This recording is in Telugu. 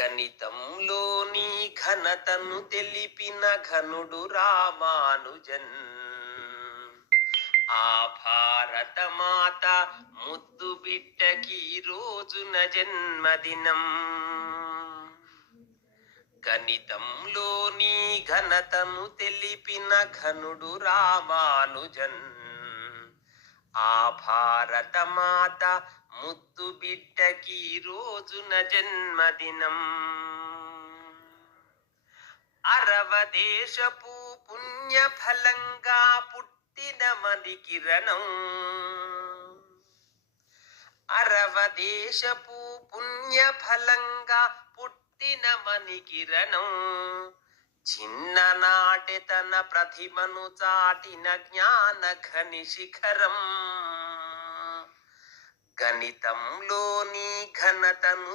గణితంలోని ఘనతను తెలిపిన ఘనుడు రామానుజన్. ఆ భారత మాత ముద్దు బిడ్డకి రోజున జన్మదినం. గణితంలోని ఘనతను తెలిపిన ఘనుడు రామానుజన్. ఆ భారత మాత ముద్దు బిడ్డకి రోజున జన్మదినం. అరవదేశపు పుణ్య ఫలంగా పుట్టిన మది కిరణం. అరవదేశపు పుణ్య ఫలంగా పుట్టిన మని కిరణం. చిన్ననాటి తన ప్రతిమను చాటిన జ్ఞాన ఘని శిఖరం. గణితంలోని ఘనతను